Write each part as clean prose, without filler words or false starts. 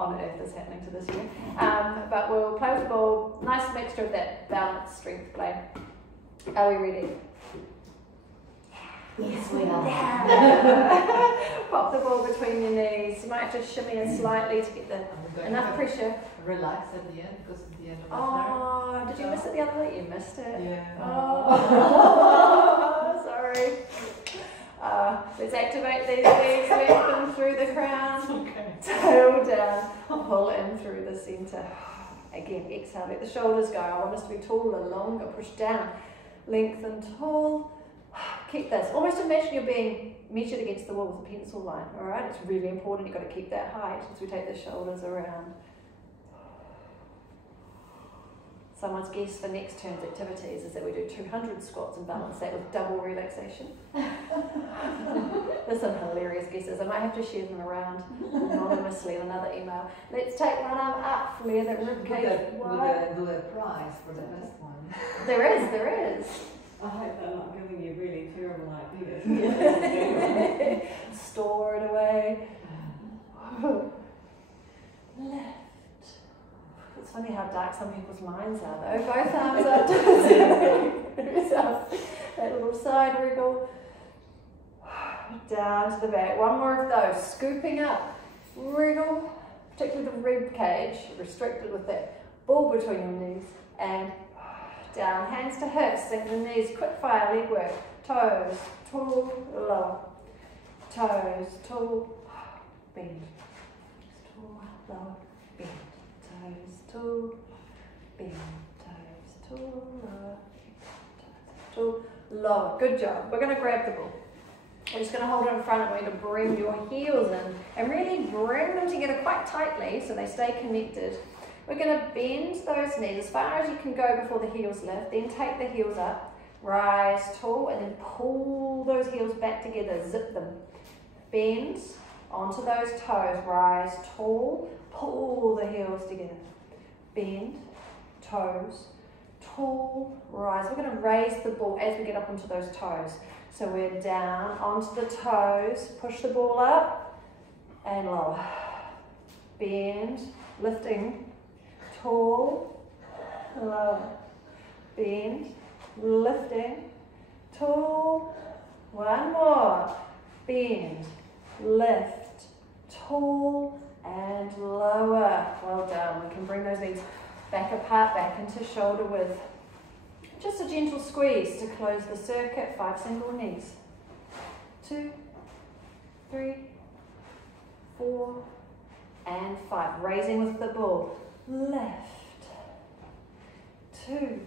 on earth is happening to this year. But we'll play with the ball, nice mixture of that balance, strength play. Are we ready? Yes, we are. Pop the ball between your knees. You might have to shimmy in slightly to get enough pressure. Relax at the end because at the end of the Oh, did you miss it the other week? You missed it. Yeah. Oh, sorry. Let's activate these legs, lengthen through the crown, Okay. tail down, pull in through the centre. Again, exhale, let the shoulders go. I want us to be taller, longer, push down, lengthen, tall. Keep this. Almost imagine you're being measured against the wall with a pencil line, alright? It's really important, you've got to keep that height as we take the shoulders around. Someone's guess for next term's activities is that we do 200 squats and balance that with double relaxation. There's some hilarious guesses. I might have to share them around anonymously in another email. Let's take one arm up, flare that ribcage wide. Do a prize for the best one. There is. I hope they're not giving you really terrible ideas. Store it away. Left. It's funny how dark some people's minds are though. Both arms up. That little side wriggle. Down to the back. One more of those. Scooping up. Wriggle. Particularly the rib cage. Restricted with that ball between your knees. And down. Hands to hips. Sink the knees. Quick fire leg work. Toes. Tall. Lower. Toes. Tall. Bend. Tall. Lower. Bend. Toes, tall, bend, toes, tall, lower, toes, tall, lower. Good job. We're going to grab the ball. We're just going to hold it in front and we're going to bring your heels in and really bring them together quite tightly so they stay connected. We're going to bend those knees as far as you can go before the heels lift, then take the heels up, rise tall, and then pull those heels back together, zip them. Bend onto those toes, rise tall, pull the heels together. Bend, toes, tall, rise. We're going to raise the ball as we get up onto those toes. So we're down onto the toes, push the ball up and lower. Bend, lifting, tall, lower. Bend, lifting, tall. One more. Bend, lift, tall, and lower. Well done. We can bring those legs back apart, back into shoulder width. Just a gentle squeeze to close the circuit. 5 single knees. 2, 3, 4, and 5. Raising with the ball. Left. 2.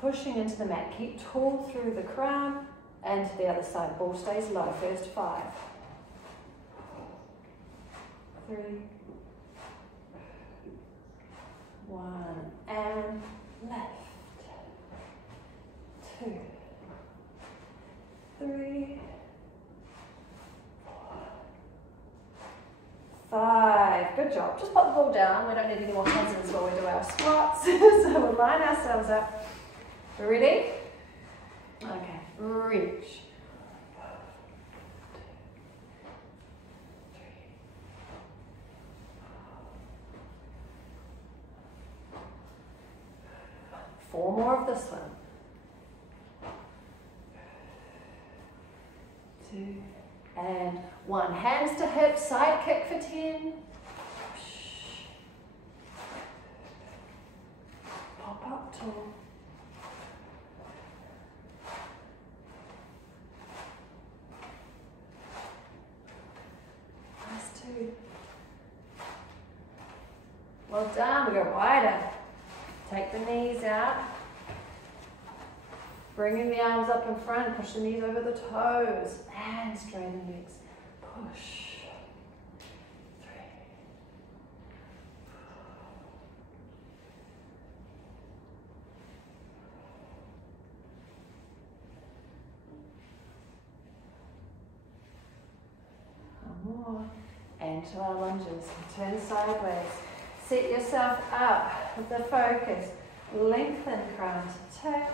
Pushing into the mat. Keep tall through the crown. And to the other side, ball stays low. First 5, 3, 1, and left. 2, 3, 4, 5. Good job. Just put the ball down. We don't need any more hazards while we do our squats. So we'll line ourselves up. Ready? Okay. Reach. 4 more of this one. 2 and 1. Hands to hips, side kick for 10. Pop up tall. Last 2. Well done, we go wider. Take the knees out. Bringing the arms up in front, push the knees over the toes, and straighten the legs. Push. 3. 1 more. And to our lunges. Turn sideways. Set yourself up with the focus. Lengthen crown to tail.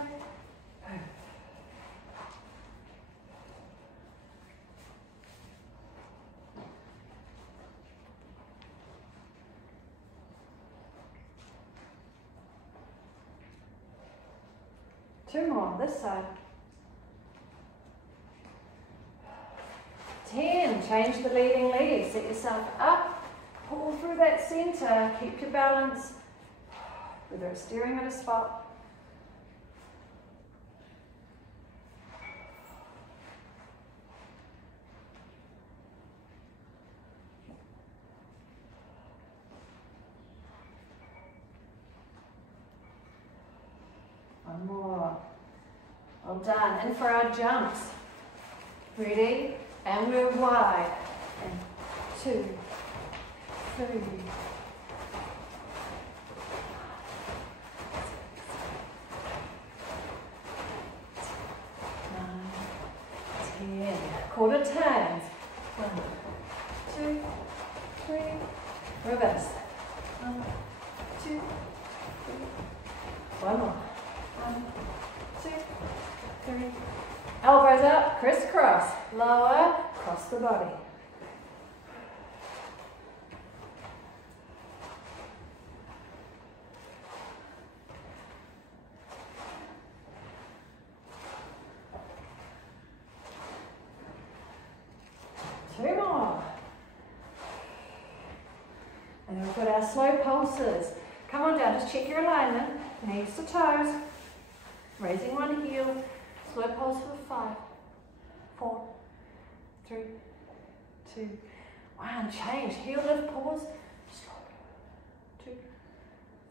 2 more, this side. 10, change the leading leg, set yourself up, pull through that center, keep your balance, whether it's steering at a spot. One more. Well done. In for our jumps. Ready? And we're wide. And 2, 3, 9, 10. Quarter turns. 1, 2, 3. Reverse. 1, 2, 3. One more. 1, 2, 3. Elbows up, crisscross. Lower, cross the body. Two more. And then we've got our slow pulses. Come on down, just check your alignment. Knees to toes. Raising one heel. Slow pulse for 5, 4, 3, 2, 1. Change. Heel lift, pause. Slow. 2,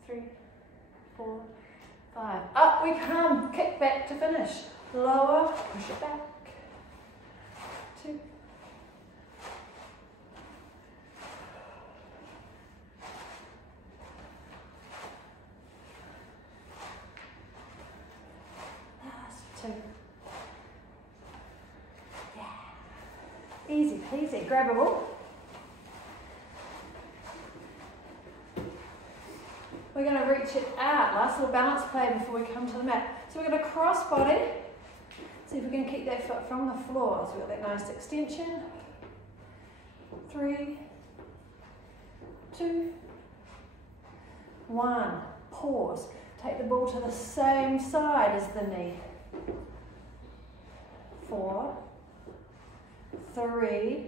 3, 4, 5. Up we come. Kick back to finish. Lower. Push it back. 2. Last 2. Easy peasy, grab a ball. We're going to reach it out. Last little balance play before we come to the mat. So we're going to cross body. See if we can keep that foot from the floor. So we've got that nice extension. 3, 2, 1. Pause. Take the ball to the same side as the knee. 4, 3,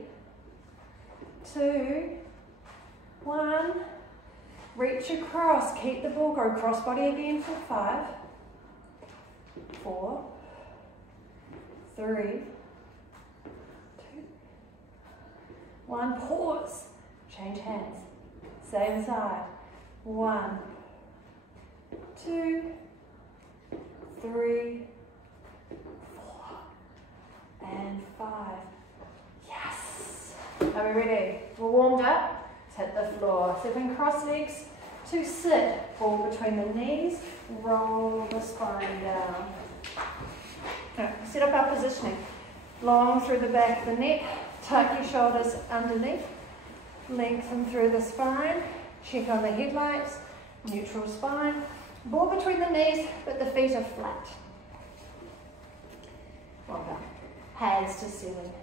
2, 1. Reach across. Keep the ball. Go cross body again for 5, 4, 3, 2, 1. Pause. Change hands. Same side. 1, 2, 3, 4, and 5. Yes. Are we ready? We're warmed up. Let's hit the floor. So we can cross legs to sit. Ball between the knees. Roll the spine down. Right, set up our positioning. Long through the back of the neck. Tuck your shoulders underneath. Lengthen through the spine. Check on the headlights. Neutral spine. Ball between the knees, but the feet are flat. Well done. Hands to ceiling.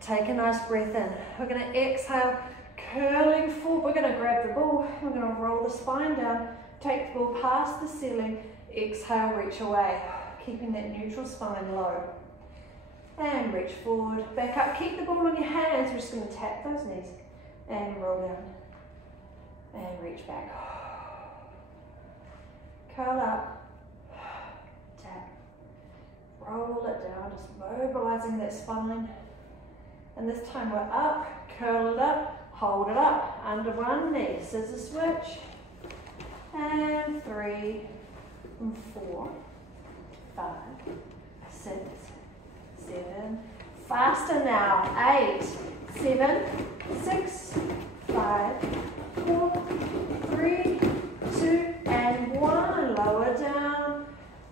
Take a nice breath in. We're going to exhale, curling forward. We're going to grab the ball. We're going to roll the spine down. Take the ball past the ceiling. Exhale, reach away. Keeping that neutral spine low. And reach forward, back up. Keep the ball on your hands. We're just going to tap those knees. And roll down. And reach back. Curl up. Tap. Roll it down, just mobilizing that spine. And this time we're up, curl it up, hold it up, under one knee, scissor switch. And 3, 4, 5, 6, 7. Faster now. 8, 7, 6, 5, 4, 3, 2, and 1. Lower down.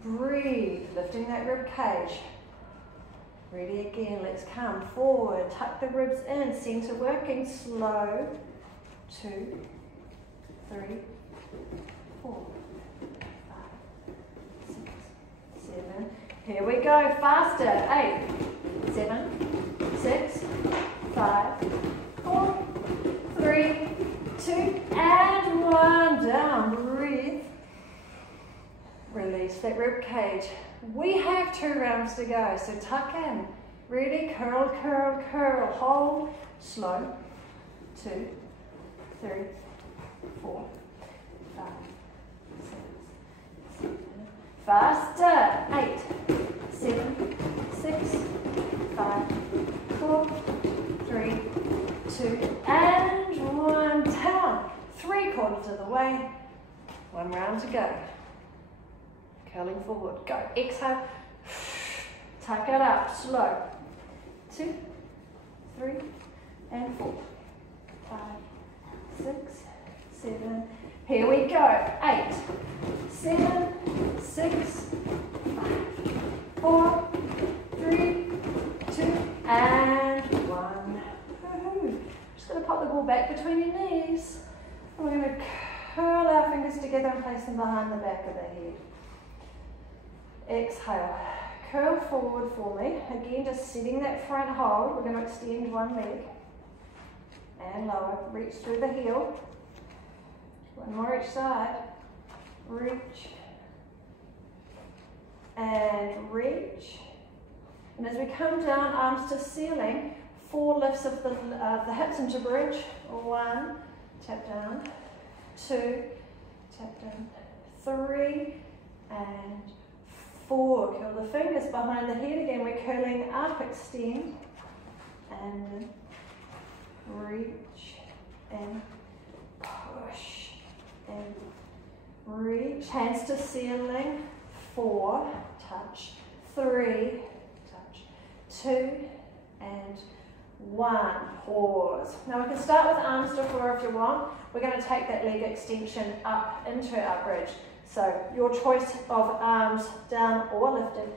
Breathe, lifting that rib cage. Ready again, let's come forward, tuck the ribs in, center working, slow. 2, 3, 4, 5, 6, 7. Here we go, faster. 8, 7, 6, 5, 4, 3, 2, and 1. Down, breathe. Release. release that rib cage. We have 2 rounds to go, so tuck in. Ready, curl, curl, curl, hold, slow. 2, 3, 4, 5, 6, 7. Faster. 8, 7, 6, 5, 4, 3, 2, and 1. Down. 3/4 of the way. 1 round to go. Curling forward. Go. Exhale. Tuck it up. Slow. 2, 3, and 4, 5, 6, 7. Here we go. 8, 7, 6, 5, 4, 3, 2, and 1. Woohoo. Just going to pop the ball back between your knees. We're going to curl our fingers together and place them behind the back of the head. Exhale. Curl forward for me. Again, just setting that front hold. We're going to extend one leg and lower. Reach through the heel. 1 more each side. Reach and reach. And as we come down, arms to ceiling, 4 lifts of the hips into bridge. 1, tap down. 2, tap down. 3, and 4. Curl the fingers behind the head again. We're curling up, extend, and reach, and push, and reach. Hands to ceiling. 4, touch. 3, touch. 2, and 1. Pause. Now we can start with arms to floor if you want. We're going to take that leg extension up into our bridge. So your choice of arms down or lifted.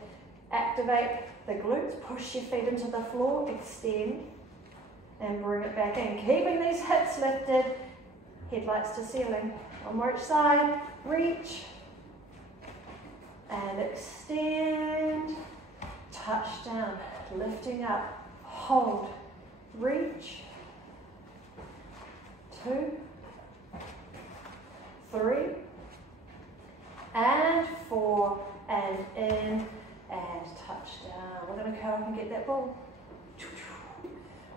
Activate the glutes, push your feet into the floor, extend, and bring it back in. Keeping these hips lifted, headlights to ceiling. 1 more each side, reach, and extend, touch down, lifting up, hold, reach, 2, 3, and 4, and in, and touch down. We're going to curl up and get that ball.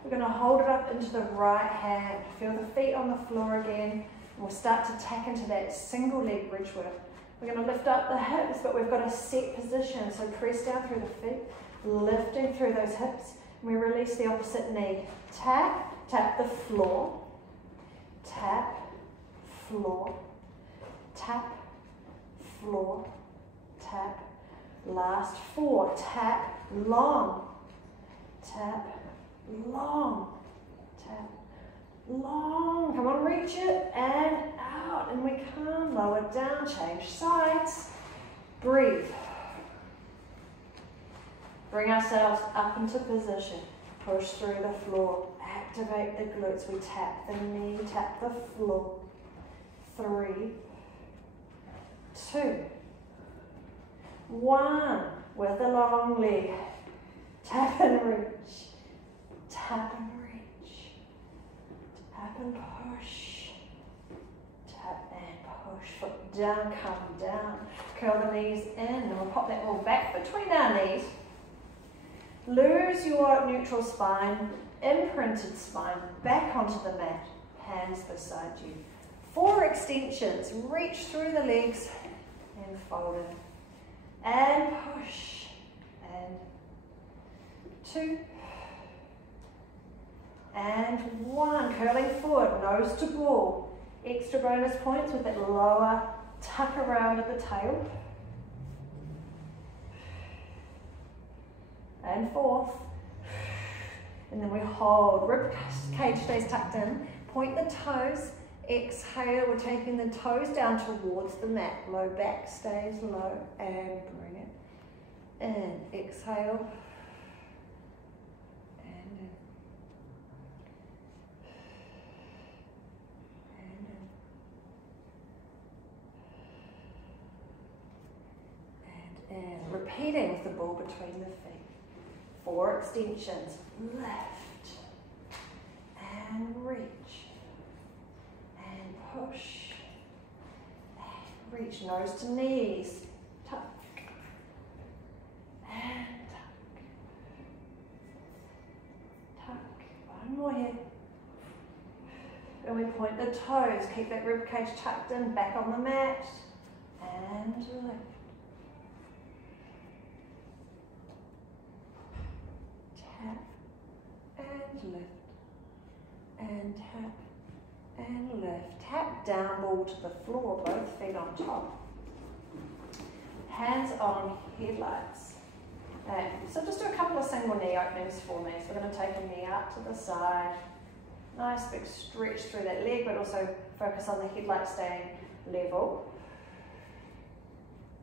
We're going to hold it up into the right hand. Feel the feet on the floor again. And we'll start to tack into that single leg bridge work. We're going to lift up the hips, but we've got a set position. So press down through the feet, lifting through those hips. And we release the opposite knee. Tap, tap the floor. Tap, floor. Tap, floor, tap, last 4, tap, long, tap, long, tap, long. Come on, reach it, and out, and we come, lower down, change sides, breathe. Bring ourselves up into position, push through the floor, activate the glutes, we tap the knee, tap the floor, 3, 2, 1, with a long leg, tap and reach, tap and reach, tap and push, tap and push, foot down, come down, curl the knees in, and we'll pop that ball back between our knees, lose your neutral spine, imprinted spine, back onto the mat, hands beside you, 4 extensions, reach through the legs, and fold it, and push, and 2, and 1, curling forward, nose to ball, extra bonus points with that lower tuck around at the tail, and 4th, and then we hold, rib cage stays tucked in, point the toes, exhale, we're taking the toes down towards the mat. Low back stays low and bring it in. Exhale. And in. And in. And in. Repeating with the ball between the feet. 4 extensions. Lift. And reach. Push, and reach, nose to knees, tuck more here. And we point the toes, keep that rib cage tucked in, back on the mat, and lift. Tap, and lift, and tap, and lift. Tap down, ball to the floor, both feet on top. Hands on headlights. So just do a couple of single knee openings for me. So we're going to take a knee out to the side. Nice big stretch through that leg, but also focus on the headlight staying level.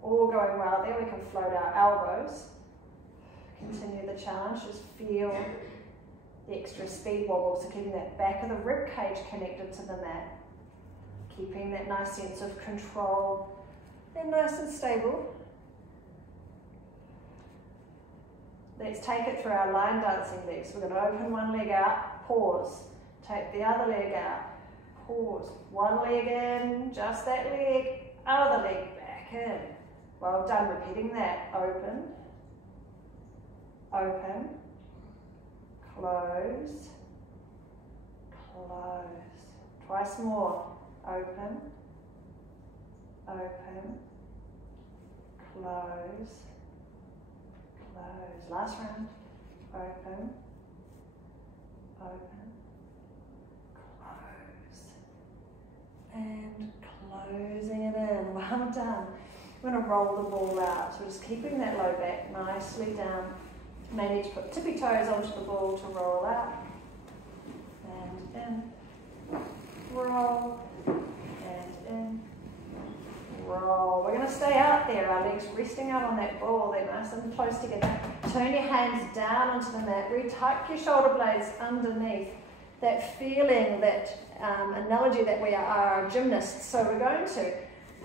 All going well there. We can float our elbows. Continue the challenge. Just feel the extra speed wobble. So keeping that back of the rib cage connected to the mat. Keeping that nice sense of control. And nice and stable. Let's take it through our line dancing legs. We're going to open one leg out, pause. Take the other leg out, pause. One leg in, just that leg, other leg back in. Well done, repeating that. Open, open, close, close. Twice more. Open, open, close, close. Last round. Open, open, close, and closing it in. Well done. We're going to roll the ball out. So we're just keeping that low back nicely down. May need to put tippy toes onto the ball to roll out. And in, roll, and in, roll. We're going to stay out there, our legs resting out on that ball. They're nice and close together. Turn your hands down onto the mat. Retuck your shoulder blades underneath. That feeling, that analogy that we are gymnasts. So we're going to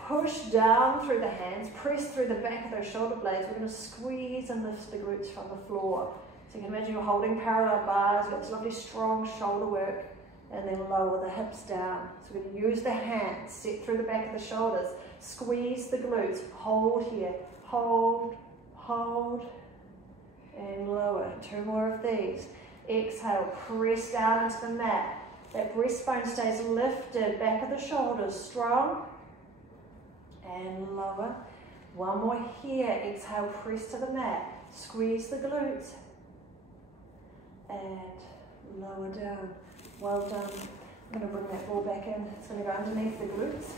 push down through the hands, press through the back of those shoulder blades. We're going to squeeze and lift the glutes from the floor. So you can imagine you're holding parallel bars, you've got this lovely strong shoulder work, and then lower the hips down. So we're going to use the hands, set through the back of the shoulders, squeeze the glutes, hold here, hold, hold, and lower. Two more of these. Exhale, press down into the mat. That breastbone stays lifted, back of the shoulders, strong, and lower. One more here. Exhale, press to the mat, squeeze the glutes, and lower down. Well done. I'm going to bring that ball back in. It's going to go underneath the glutes.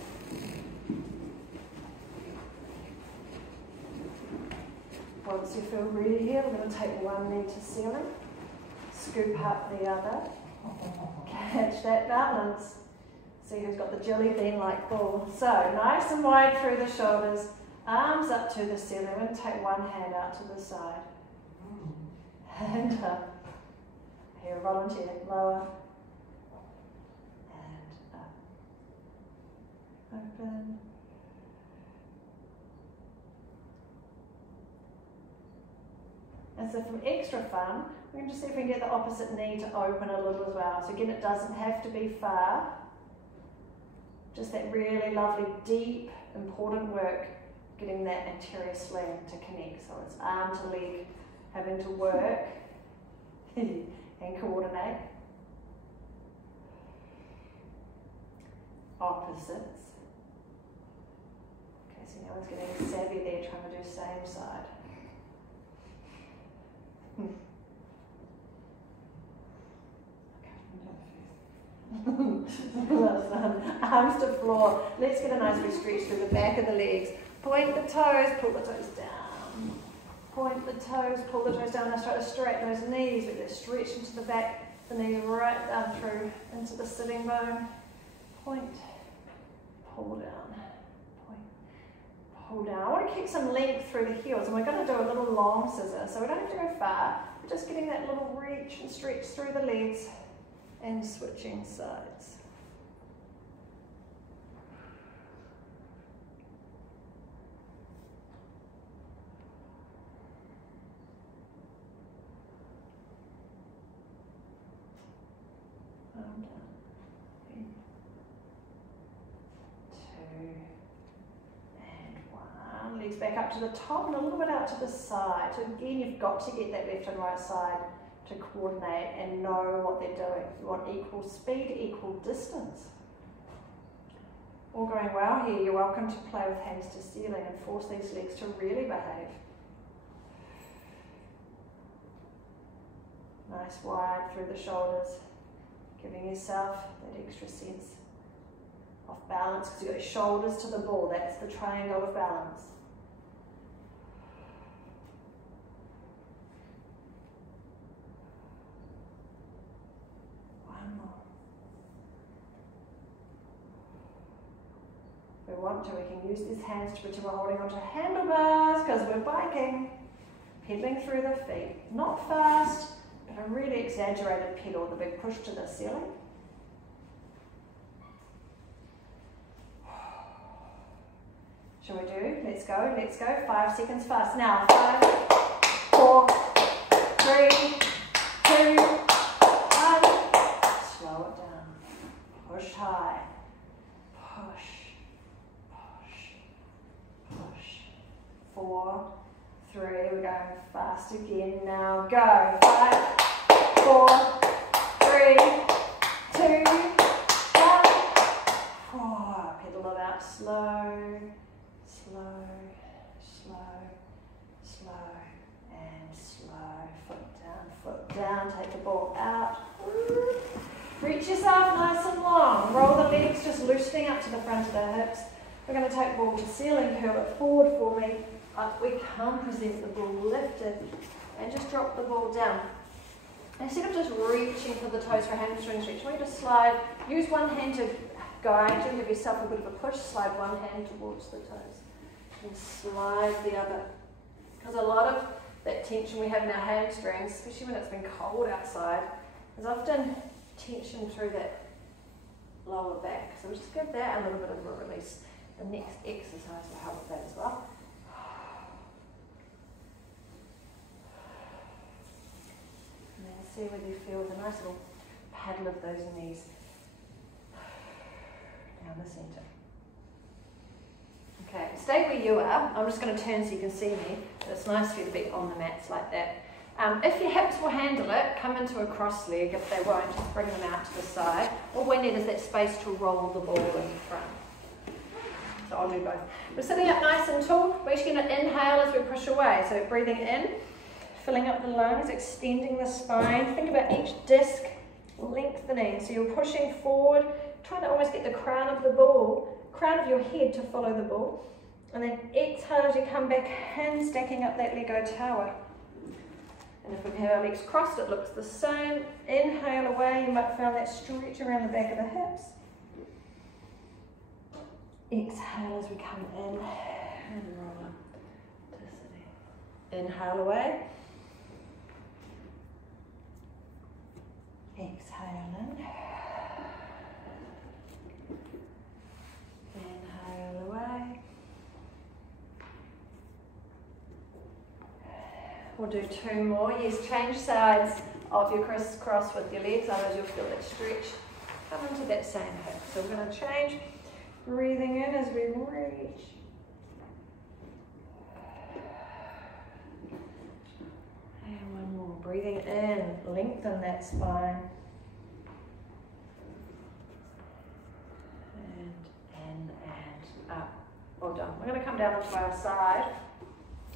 Once you feel ready here, we're going to take one knee to ceiling, scoop up the other, catch that balance. See who's got the jelly bean-like ball. So nice and wide through the shoulders, arms up to the ceiling, and take one hand out to the side. Hand up. Here, volunteer. Lower. And up. Open. And so for extra fun, we're going to see if we can get the opposite knee to open a little as well. So again, it doesn't have to be far. Just that really lovely, deep, important work, getting that anterior sling to connect. So it's arm to leg, having to work and coordinate. Opposites. Okay, so now it's getting savvy there, trying to do same side. Well done. Arms to floor. Let's get a nice big stretch through the back of the legs. Point the toes, pull the toes down. Point the toes, pull the toes down. Now start to straighten those knees. Let that stretch into the back, the knee right down through into the sitting bone. Point, pull down. Point, pull down. I want to keep some length through the heels, and we're going to do a little long scissor, so we don't have to go far. We're just getting that little reach and stretch through the legs. And switching sides. Down. 3, 2, and 1. Legs back up to the top and a little bit out to the side. So again, you've got to get that left and right side to coordinate and know what they're doing. You want equal speed, equal distance. All going well here, you're welcome to play with hands to ceiling and force these legs to really behave. Nice wide through the shoulders, giving yourself that extra sense of balance because you've got your shoulders to the ball. That's the triangle of balance. One more. If we want to, we can use these hands to pretend we're holding onto handlebars because we're biking. Pedaling through the feet. Not fast, but a really exaggerated pedal, the big push to the ceiling. Shall we do? Let's go, let's go. 5 seconds fast. Now, 5, 4, 3, 2, 1. Slow it down. Push high. Push, push, push. 4, 3, we're going fast again now. Go. 5, 4, 3, 2, 1. 4. Pedal it out slow. Slow, slow, slow, and slow. Foot down, take the ball out. Reach yourself nice and long. Roll the legs, just loosening up to the front of the hips. We're going to take ball to ceiling, curl it forward for me. Up we come, present the ball lifted, and just drop the ball down. Instead of just reaching for the toes for hamstring stretch, we just slide. Use one hand to guide you, give yourself a bit of a push, slide one hand towards the toes. And slide the other. Because a lot of that tension we have in our hamstrings, especially when it's been cold outside, is often tension through that lower back. So we'll just give that a little bit of a release. The next exercise will help with that as well. And then see whether you feel the nice little paddle of those knees down the centre. Okay, stay where you are. I'm just going to turn so you can see me. But it's nice for you to be on the mats like that. If your hips will handle it, come into a cross leg. If they won't, just bring them out to the side. Or when there's that space to roll the ball in front. So I'll do both. We're sitting up nice and tall. We're actually going to inhale as we push away. So breathing in, filling up the lungs, extending the spine. Think about each disc lengthening. So you're pushing forward, trying to almost get the crown of the ball, crown of your head to follow the ball. And then exhale as you come back, hand stacking up that Lego tower. And if we have our legs crossed, it looks the same. Inhale away, you might feel that stretch around the back of the hips. Exhale as we come in and roll up to sitting. Inhale away. Exhale in. Inhale away. We'll do 2 more. Yes, change sides of your crisscross with your legs, otherwise you'll feel that stretch come into that same hip. So we're going to change. Breathing in as we reach. And one more. Breathing in, lengthen that spine. And in and up. Well done. We're going to come down onto our side.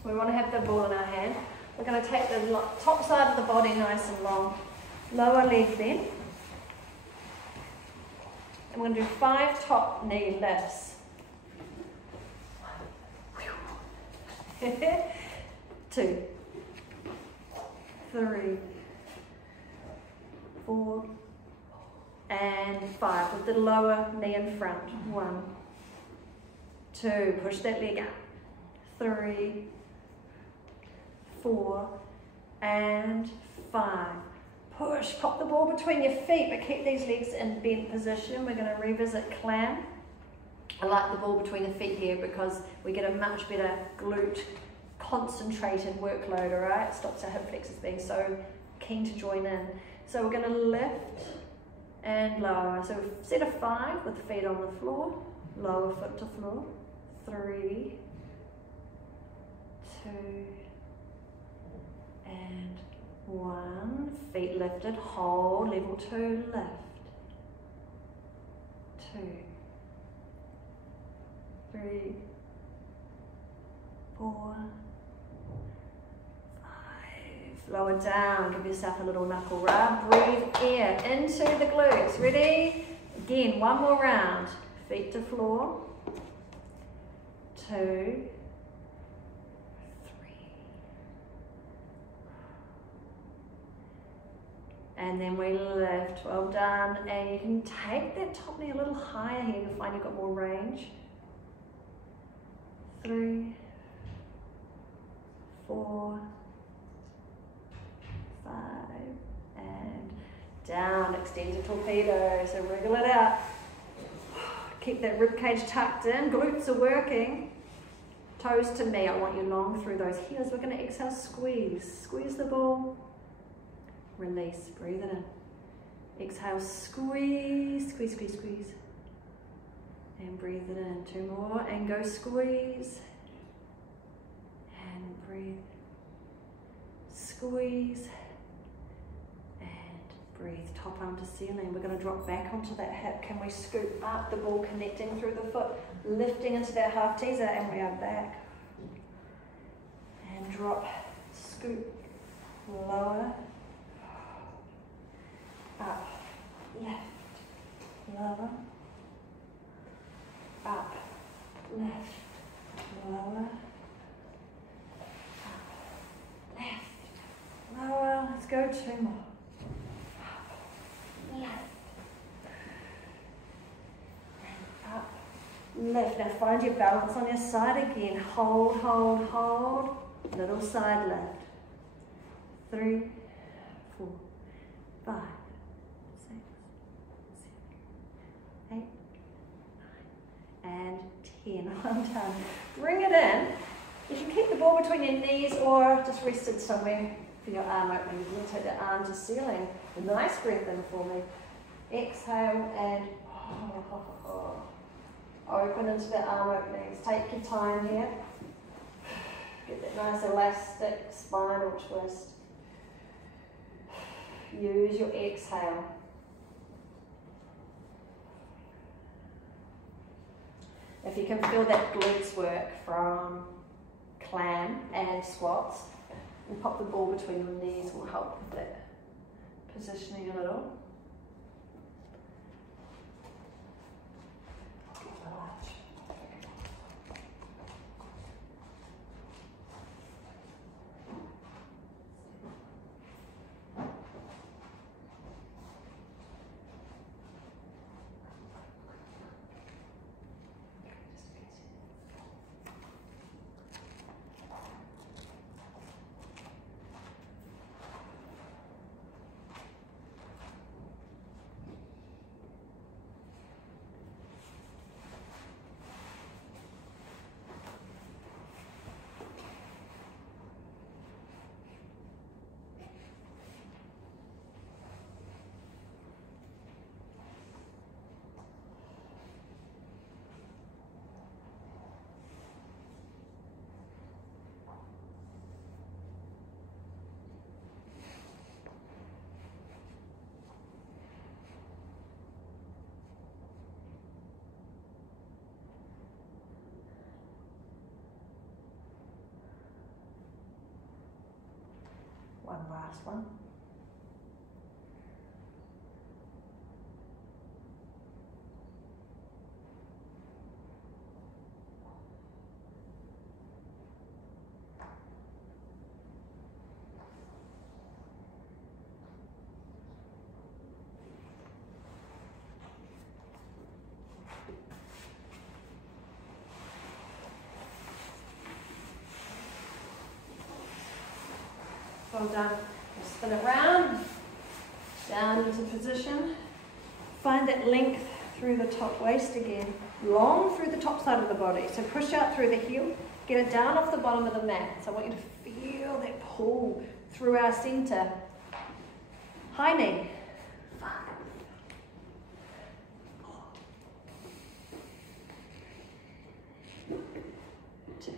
We want to have the ball in our hand. We're going to take the top side of the body nice and long. Lower leg then. And we're going to do 5 top knee lifts. 2, 3, 4, and 5 with the lower knee in front. 1, 2, push that leg up. 3, 4, and 5. Push, pop the ball between your feet, but keep these legs in bent position. We're going to revisit clam. I like the ball between the feet here because we get a much better glute concentrated workload, all right? Stops our hip flexors being so keen to join in. So we're going to lift and lower. So set a 5 with feet on the floor, lower foot to floor. 3, 2, and 1, feet lifted, hold, level 2, lift. 2, 3, 4, 5. Lower down, give yourself a little knuckle rub. Breathe air into the glutes. Ready? Again, one more round. Feet to floor. 2, 3. And then we lift. Well done. And you can take that top knee a little higher here. You'll find you've got more range. 3, 4, 5, and down. Extend to torpedo. So wriggle it out. Keep that rib cage tucked in. Glutes are working. Toes to me. I want you long through those heels. We're going to exhale, squeeze. Squeeze the ball. Release. Breathe it in. Exhale, squeeze, squeeze, squeeze, squeeze. And breathe it in. 2 more. And go squeeze. And breathe. Squeeze. And breathe. Top arm to ceiling. We're going to drop back onto that hip. Can we scoop up? The ball connecting through the foot. Lifting into that half teaser. And we are back. And drop. Scoop. Lower. Up, left, lower, up, left, lower, up, left, lower. Let's go 2 more. Up, left, and up, left. Now find your balance on your side again. Hold, hold, hold. Little side left. 3, 4, 5. 8, 9, and 10. Well done. Bring it in. You can keep the ball between your knees or just rested somewhere for your arm opening. You can take the arm to ceiling. A nice breath in for me. Exhale and open into the arm openings. Take your time here. Get that nice elastic spinal twist. Use your exhale. If you can feel that glutes work from clam and squats, and pop the ball between your knees will help with that positioning a little. One last one. Well done. We'll spin it round, down into position. Find that length through the top waist again. Long through the top side of the body. So push out through the heel. Get it down off the bottom of the mat. So I want you to feel that pull through our center. High knee. 5, 4, 2,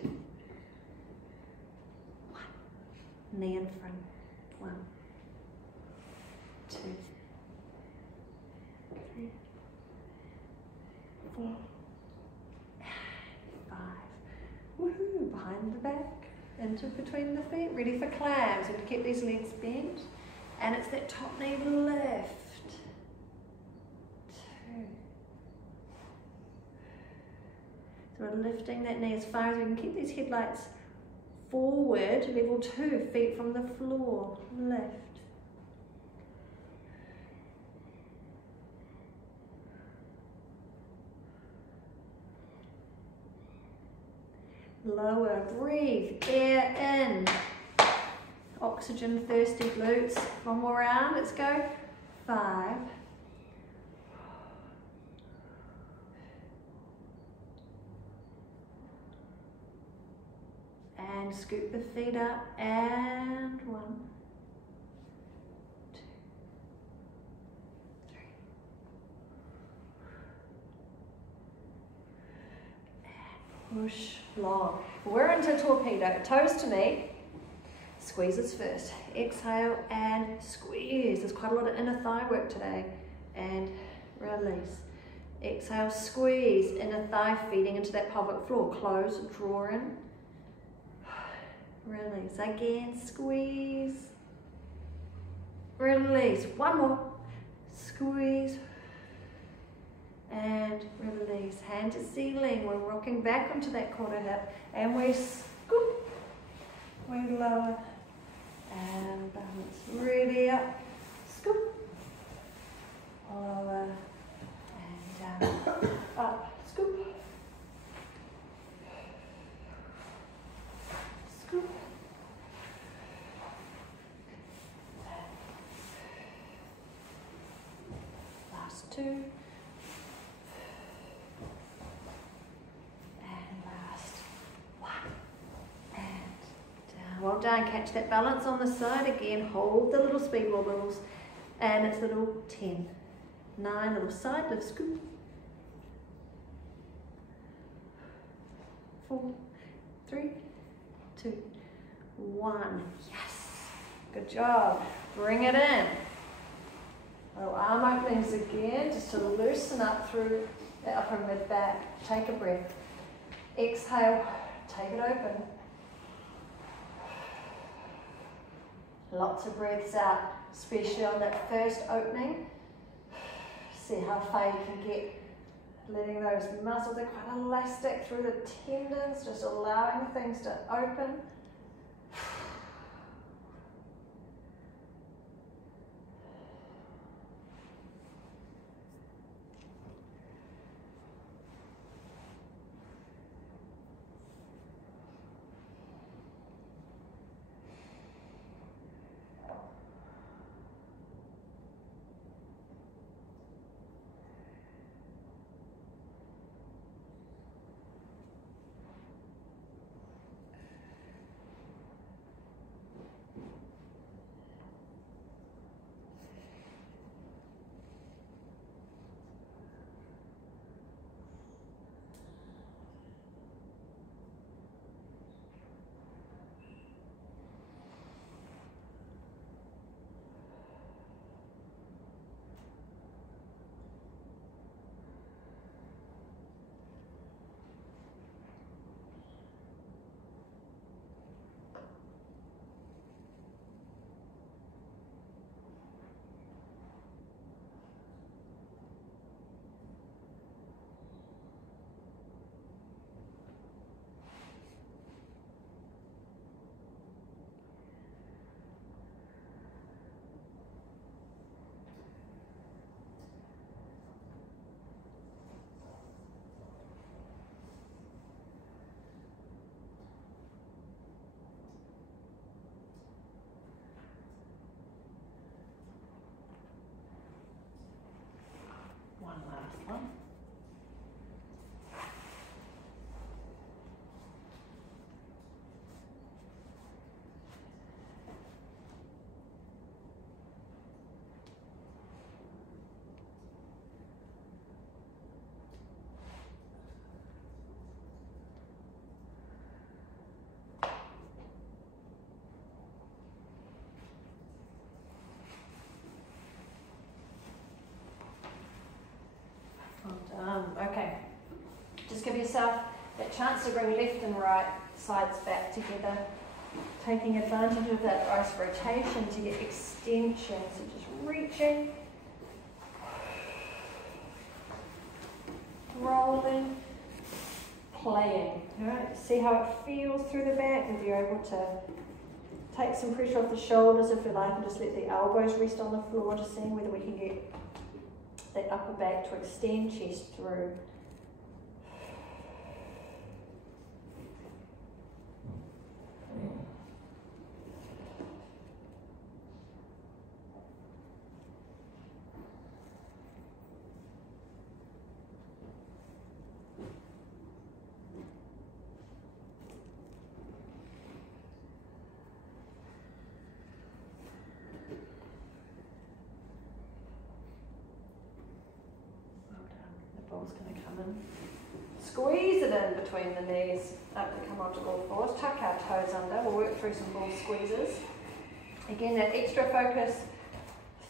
1. Knee in front. 1, 3, 4, 5. Woohoo! Behind the back, into between the feet, ready for clams. You have to keep these legs bent, and it's that top knee lift. 2. So we're lifting that knee as far as we can. Keep these headlights forward, level 2, feet from the floor, lift. Lower, breathe, air in. Oxygen thirsty glutes. One more round, let's go. 5. And scoop the feet up, and 1, 2, 3. And push long. We're into torpedo. Toes to meet. Squeezes first. Exhale and squeeze. There's quite a lot of inner thigh work today. And release. Exhale, squeeze. Inner thigh feeding into that pelvic floor. Close, draw in. Release. Again, squeeze. Release. One more. Squeeze. And release. Hand to ceiling. We're rocking back onto that quarter hip. And we scoop. We lower. And balance. Really up. Scoop. Lower. And down. Up. Scoop. Scoop. Last 2. And last 1. And down. Well done. Catch that balance on the side again. Hold the little speed wobbles. And it's little 10. 9, little side lift, scoop. 4, 3, 2, 1. Yes. Good job. Bring it in. Little arm openings again, just to loosen up through the upper mid back. Take a breath. Exhale. Take it open. Lots of breaths out, especially on that first opening. See how far you can get. Letting those muscles, they're quite elastic through the tendons, just allowing things to open. One last one. yourself that chance to bring left and right sides back together, taking advantage of that ice rotation to get extension. So just reaching, rolling, playing. All right, see how it feels through the back, if you're able to take some pressure off the shoulders if you like, and just let the elbows rest on the floor, just seeing whether we can get that upper back to extend, chest through. Going to come in, squeeze it in between the knees, up to come onto all fours, tuck our toes under. We'll work through some bull squeezes. Again, that extra focus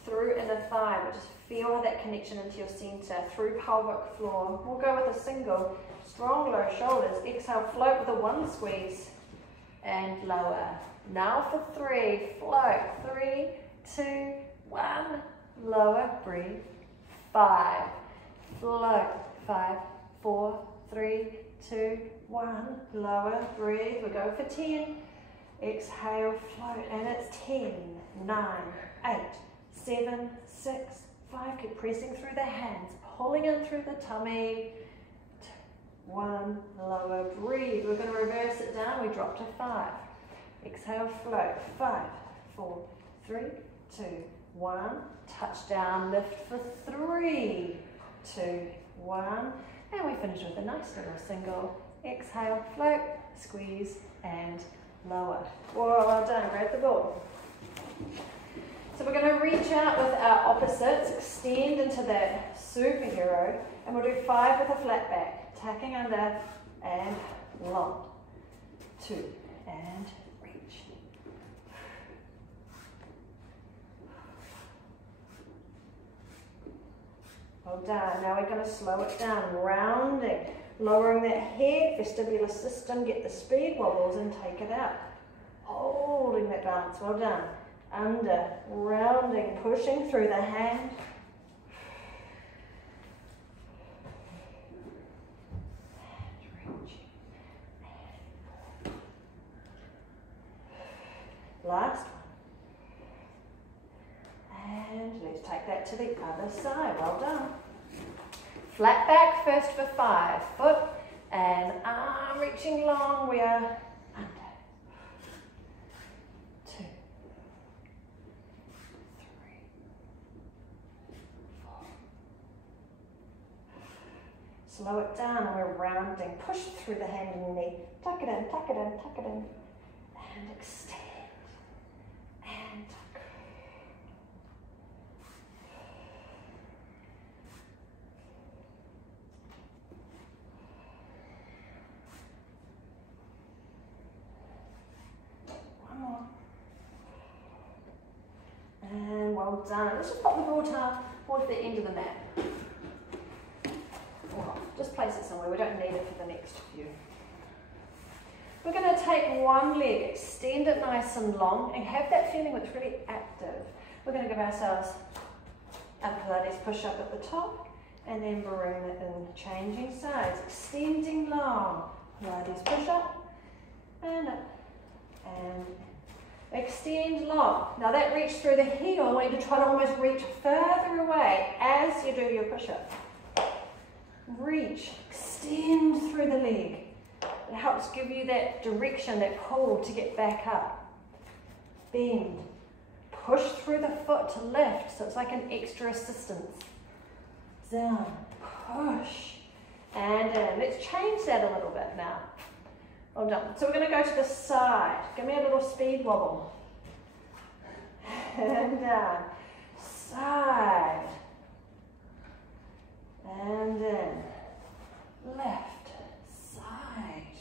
through inner thigh, but just feel that connection into your center through pelvic floor. We'll go with a single, strong low shoulders. Exhale, float with a one squeeze and lower. Now for three, float, 3, 2, 1, lower, breathe, 5, float, 5, 4, 3, 2, 1, lower, breathe. We'll go for 10. Exhale, float, and it's 10, 9, 8, 7, 6, 5. Keep pressing through the hands, pulling in through the tummy. 2, 1, lower, breathe. We're going to reverse it down. We drop to 5. Exhale, float, 5, 4, 3, 2, 1. Touch down, lift for 3, 2, 1, and we finish with a nice little single. Exhale, float, squeeze, and lower. Well done, grab the ball. So we're going to reach out with our opposites, extend into that superhero, and we'll do 5 with a flat back, tacking under, and long. 2, and reach. Well done. Now we're going to slow it down, rounding, lowering that head, vestibular system, get the speed wobbles and take it out. Holding that balance. Well done. Under, rounding, pushing through the hand. And reaching. Last one. And let's take that to the other side. Well done. Flat back first for 5. Foot and arm reaching long. We are under. 2, 3, 4. Slow it down and we're rounding. Push through the hand and knee. Tuck it in, tuck it in, tuck it in. And extend. And tuck. And well done. Let's just pop the ball towards the end of the mat. Or just place it somewhere. We don't need it for the next few. We're going to take one leg, extend it nice and long, and have that feeling it's really active. We're going to give ourselves a Pilates push-up at the top, and then bring it in, changing sides, extending long. Pilates push-up, and up, and extend long. Now that reach through the heel, I want you to try to almost reach further away as you do your push-up. Reach, extend through the leg. It helps give you that direction, that pull to get back up. Bend, push through the foot to lift, so it's like an extra assistance. Down, push, and in. Let's change that a little bit now. Well done. So we're going to go to the side. Give me a little speed wobble. And down. Side. And in. Left. Side.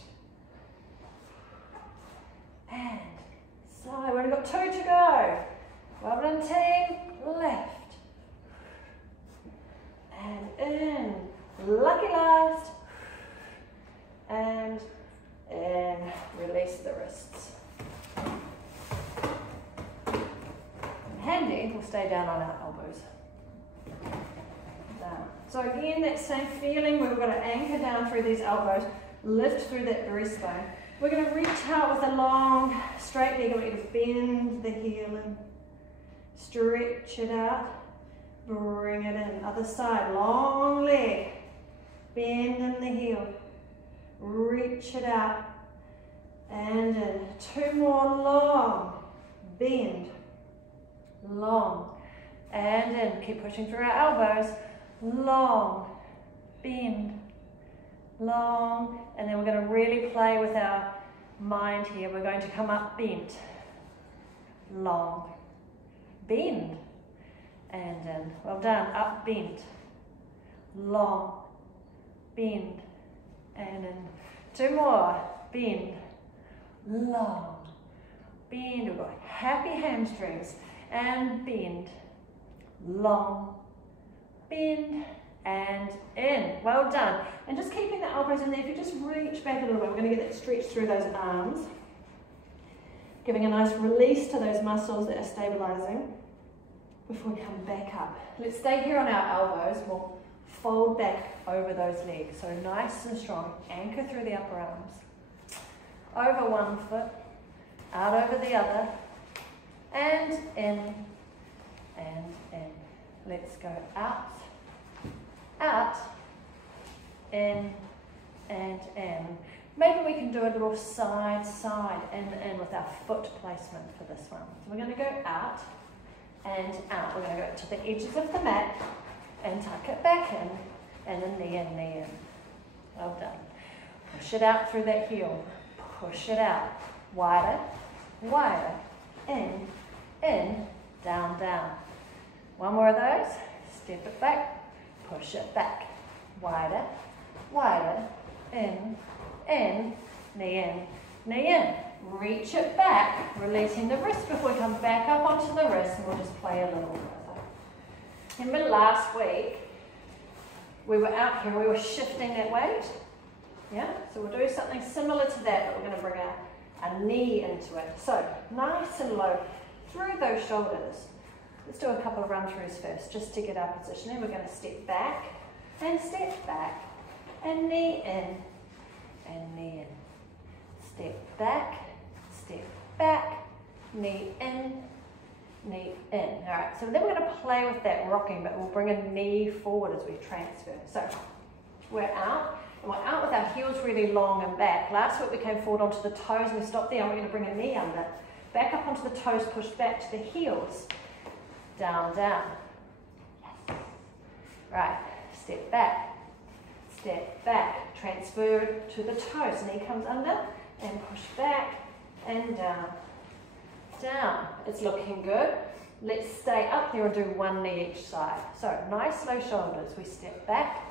And side. We've only got 2 to go. Well done, team. Left. And in. Lucky last. stay down on our elbows. Down. So again, that same feeling, we've got to anchor down through these elbows, lift through that breastbone. We're going to reach out with a long, straight leg, and we're going to bend the heel in, stretch it out, bring it in. Other side, long leg, bend in the heel, reach it out, and in. 2 more, long, bend, long, and in. Keep pushing through our elbows, long, bend, long, and then we're going to really play with our mind here. We're going to come up bent, long, bend, and in. Well done. Up bent, long, bend, and in. 2 more, bend, long, bend. We've got happy hamstrings, and bend, long, bend, and in. Well done. And just keeping the elbows in there. If you just reach back a little bit, we're going to get that stretch through those arms, giving a nice release to those muscles that are stabilizing before we come back up. Let's stay here on our elbows. We'll fold back over those legs. So nice and strong. Anchor through the upper arms. Over one foot, out over the other, and in, and in. Let's go out, out, in, and in. Maybe we can do a little side, side, in with our foot placement for this one. So we're going to go out and out. We're going to go to the edges of the mat and tuck it back in, and a knee in, knee in. Well done. Push it out through that heel. Push it out. Wider, wider, in, down, down. 1 more of those. Step it back, push it back. Wider, wider, in, knee in, knee in. Reach it back, releasing the wrist before we come back up onto the wrist, and we'll just play a little further. Remember last week, we were out here, we were shifting that weight. Yeah, so we'll do something similar to that, but we're going to bring a knee into it. So nice and low through those shoulders. Let's do a couple of run-throughs first, just to get our positioning. We're going to step back, and knee in, and knee in. Step back, knee in, knee in. All right, so then we're going to play with that rocking, but we'll bring a knee forward as we transfer. So we're out, and we're out with our heels really long and back. Last week we came forward onto the toes, and we stopped there, and we're going to bring a knee under. Back up onto the toes, push back to the heels. Down, down. Yes. Right, step back, transfer to the toes. Knee comes under, and push back, and down, down. It's looking good. Let's stay up there and do 1 knee each side. So nice low shoulders. We step back,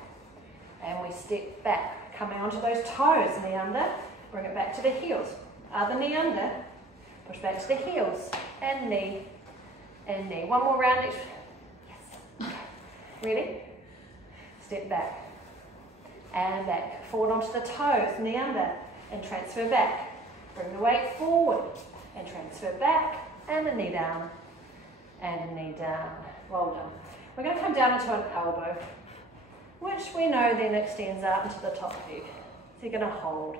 and we step back. Coming onto those toes, knee under, bring it back to the heels. Other knee under, push back to the heels, and knee, and knee. 1 more round each. Yes. Ready? Step back, and back. Forward onto the toes, knee under, and transfer back. Bring the weight forward, and transfer back, and a knee down, and a knee down. Well done. We're going to come down into an elbow, which we know then extends out into the top leg. So you're going to hold.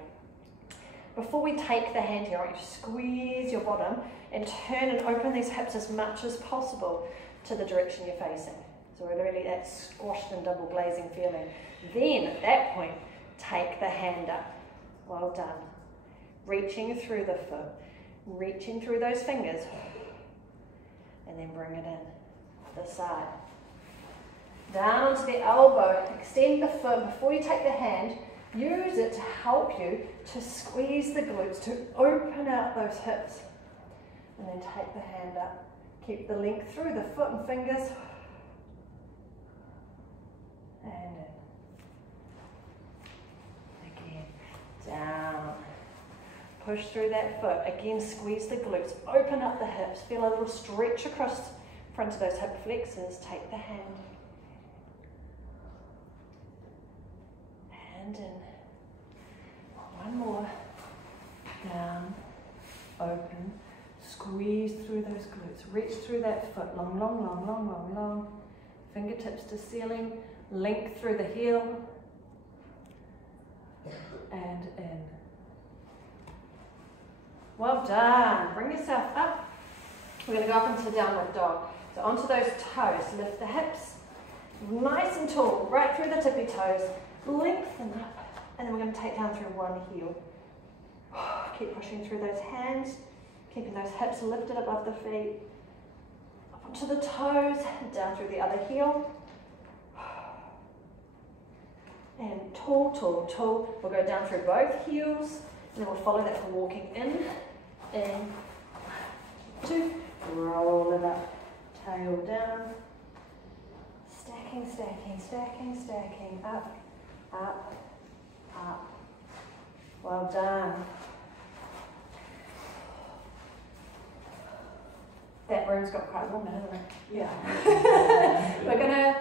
Before we take the hand here, I want you to squeeze your bottom and turn and open these hips as much as possible to the direction you're facing. So we're really that squashed and double glazing feeling. Then at that point, take the hand up. Well done. Reaching through the foot, reaching through those fingers, and then bring it in, the side. Down onto the elbow, extend the foot. Before you take the hand, use it to help you to squeeze the glutes, to open out those hips. And then take the hand up. Keep the length through the foot and fingers. And in. Again, down. Push through that foot. Again, squeeze the glutes. Open up the hips. Feel a little stretch across the front of those hip flexors. Take the hand. Hand in. 1 more. Down. Open. Squeeze through those glutes. reach through that foot, long, long, long, long, long, long. Fingertips to ceiling, length through the heel, and in. Well done. Bring yourself up. We're going to go up into downward dog. So onto those toes, lift the hips, nice and tall, right through the tippy toes, lengthen up, and then we're going to take down through one heel. Keep pushing through those hands, keeping those hips lifted above the feet, up onto the toes, down through the other heel. And tall, tall, tall. We'll go down through both heels, and then we'll follow that for walking in, 2, roll it up, tail down, stacking, stacking, stacking, stacking, up, up, up. Well done. That room's got quite warm, hasn't it? Yeah. We're going to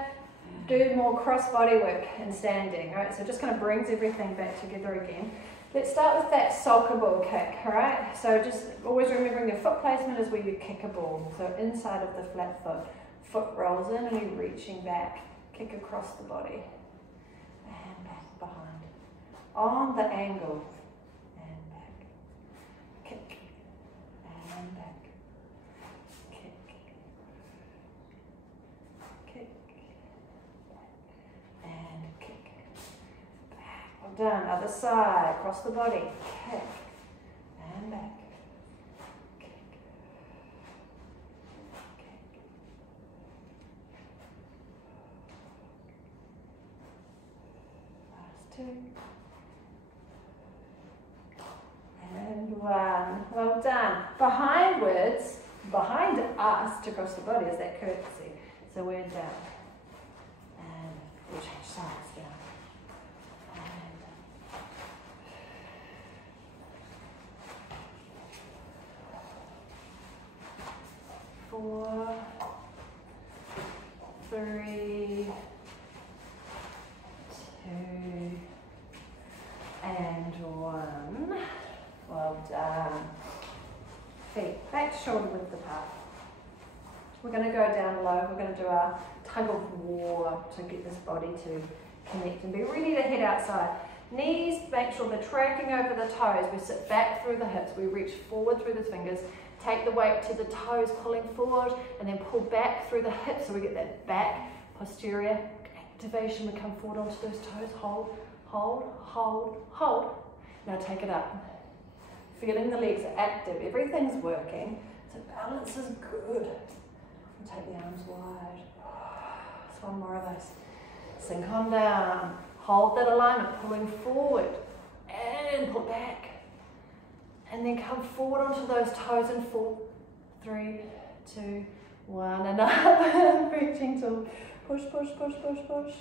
do more cross body work and standing, right? So it just kind of brings everything back together again. Let's start with that soccer ball kick, all right? So just always remembering your foot placement is where you kick a ball. So inside of the flat foot, foot rolls in and you're reaching back, kick across the body, and back behind. On the angle, and back, kick, and back, kick, kick, and kick. Well done. Other side, across the body, kick, and back, kick, kick. Last 2. And 1. Well done. Behindwards, behind us to cross the body is that curtsy. So we're down. And we'll change sides down. And 4, 3, 2, and 1. Well done. Feet back to shoulder width apart. We're going to go down low. We're going to do our tug of war to get this body to connect and be ready to head outside. Knees, make sure they're tracking over the toes. We sit back through the hips. We reach forward through the fingers. Take the weight to the toes, pulling forward, and then pull back through the hips so we get that back posterior activation. We come forward onto those toes. Hold, hold, hold, hold. Now take it up. Feeling the legs are active. Everything's working. So balance is good. And take the arms wide. Just one more of those. Sink on down. Hold that alignment, pulling forward and pull back. And then come forward onto those toes in 4, 3, 2, 1, and up. Reaching to push, push, push, push, push.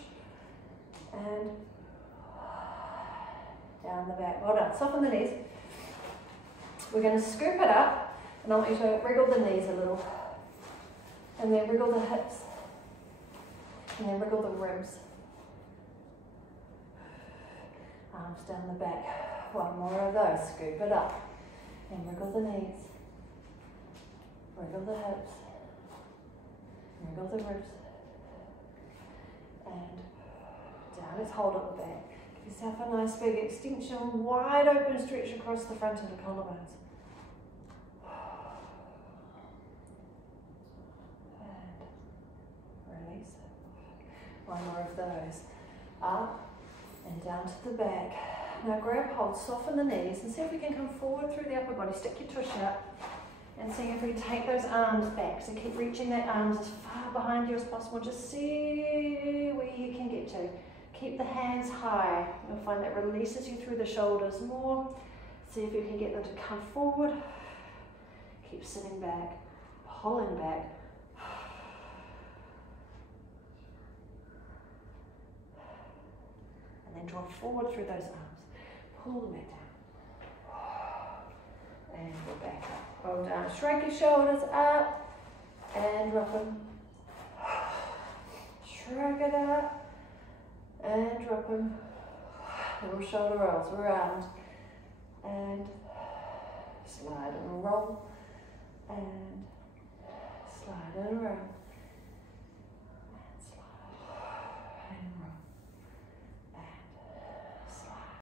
And down the back. Well done. Soften the knees. We're going to scoop it up, and I want you to wriggle the knees a little. And then wriggle the hips. And then wriggle the ribs. Arms down the back. One more of those. Scoop it up. And wriggle the knees. Wriggle the hips. Wriggle the ribs. And down. Let's hold at the back. Give yourself a nice big extension. Wide open stretch across the front of the collarbones. And release. One more of those. Up and down to the back. Now grab hold, soften the knees, and see if we can come forward through the upper body. Stick your tush out, and see if we take those arms back. So keep reaching that arms as far behind you as possible. Just see where you can get to. Keep the hands high. You'll find that releases you through the shoulders more. See if you can get them to come forward. Keep sitting back, pulling back. And then draw forward through those arms. Pull them back down. And go back up. Well done. Shrug your shoulders up. And drop them. Shrug it up. And drop them. Little shoulder rolls around. And slide and roll. And around.